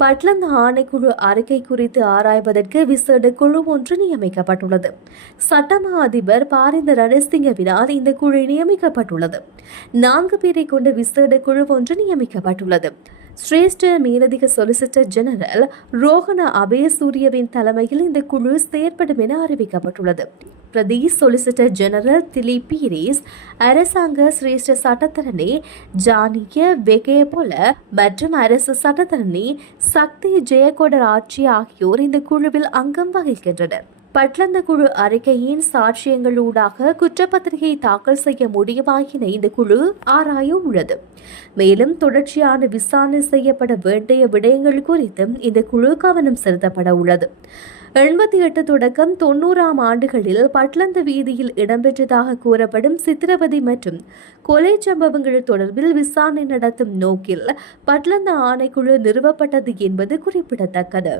பட்லந்த் ஆணைக்குழு அறிக்கை குறித்து ஆராய்வதற்கு விசேட குழு ஒன்று நியமிக்கப்பட்டுள்ளது. சட்டமா அதிபர் பாரிந்த ரணசிங்கவினால் இந்த குழு நியமிக்கப்பட்டுள்ளது. 4 பேரை கொண்ட விசேட குழு ஒன்று நியமிக்கப்பட்டுள்ளது. சிரேஷ்ட மேலதிக சொலிசிட்டர் ஜெனரல் ரோஹண அபயசூரியவின் தலைமையில் இந்த குழு செயற்படும் என அறிவிக்கப்பட்டுள்ளது. பிரதி சொலிசிட்டர் ஜெனரல் திலீப் பீரிஸ், அரசாங்க சிரேஷ்ட சட்டத்தரணி ஜானிய வெகேபொல மற்றும் அரசு சட்டத்தரணி சக்தி ஜெயகொடர் ஆட்சி ஆகியோர் இந்த குழுவில் அங்கம் வகிக்கின்றனர். பட்லந்த குழு அறிக்கையின் சாட்சியங்களூடாக குற்றப்பத்திரிகை தாக்கல் செய்ய முடியுமாயின இந்த குழு ஆராய உள்ளது. மேலும் தொடர்ச்சியான விசாரணை செய்யப்பட வேண்டிய விடயங்கள் குறித்தும் இந்த குழு கவனம் செலுத்தப்பட உள்ளது. 88 தொடக்கம் 90ஆம் ஆண்டுகளில் பட்லந்த வீதியில் இடம்பெற்றதாக கூறப்படும் சித்திரவதை மற்றும் கொலை சம்பவங்கள் தொடர்பில் விசாரணை நடத்தும் நோக்கில் பட்லந்த ஆணைக்குழு நிறுவப்பட்டது என்பது குறிப்பிடத்தக்கது.